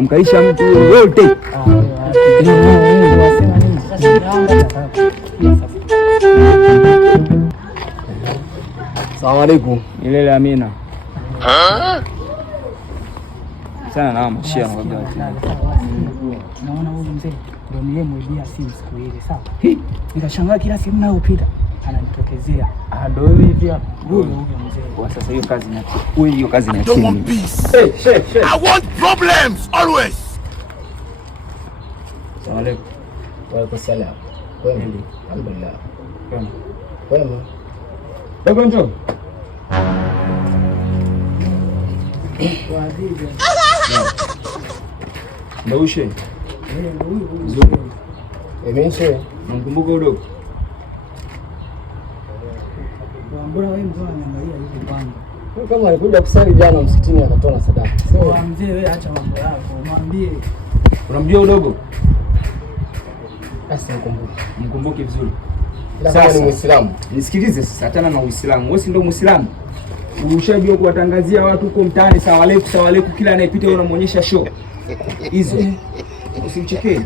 Mkaisha mtu yote. Asalamu alaykum. Milele amina. Sana na mshia na baba. Naona huyu mzee ndio nilimwibia simu siku ile sawa. Nikashangaa kila simu nayopita ananitokezea. Ndio hivi hapa. Huyo mzee. Kwa sasa hiyo kazi na wewe, hiyo kazi na chini. I want problems always. Asalamu alaykum. Wa alaykum salaam. Kweli. Alhamdulillah. Kwema. Kwema. Dogo njoo. Kwa hivyo. Ndio ushe. Ndio. Emeshe. Mkumbuka udogo. Mbona wewe mzee ananiangalia hivi kwanza? Kama alikuja kusali jana msikitini akatoa sadaka. Sio mzee, wewe acha mambo yako. Mwambie. Unamjua udogo? Basi Mkumbuke vizuri. Sasa ni Muislamu. Nisikilize sasa, achana na Uislamu. Wewe si ndio Muislamu? Ushajua kuwatangazia watu huko mtaani sawa aleikum, kila anayepita unamuonyesha show hizo. Usimchekee.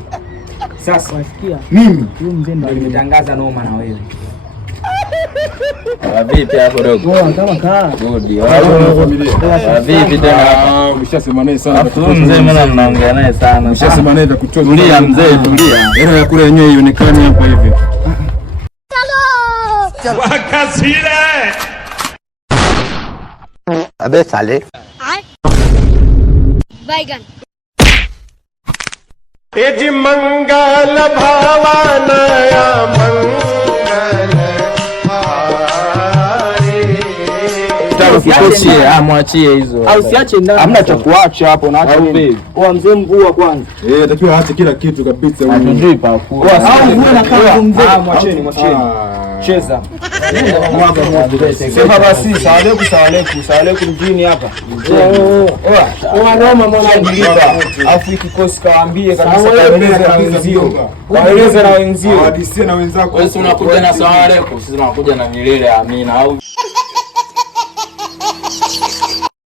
Sasa wasikia mimi huyu mzee ndio nimetangaza noma na wewe. Vipi hapo dogo? Kama kaa. Good. Vipi tena? Umeshasema naye sana. Mzee mbona mnaongea naye sana? Umeshasema naye za kutoa. Tulia mzee, tulia. Hela ya kula yenyewe ionekane hapa hivi. Wakasile. Abe sale. Baigan. एजी मंगल भावनया मंगल Tukosie, amwachie hizo. Au siache ndani. Hamna cha kuacha hapo na acha mimi. Kwa mzee mvua kwanza. Atakiwa aache kila kitu kabisa. Hatujui pa kuwa. Au mvua na kama mzee. Mwacheni. Cheza. Sema basi, salamu mjini hapa. Noma mwana afu kikosi kawaambie kabisa kaeleze na wenzio. Hadithi na wenzako. Wewe unakuja na salamu alaykum, sisi tunakuja na milele amina au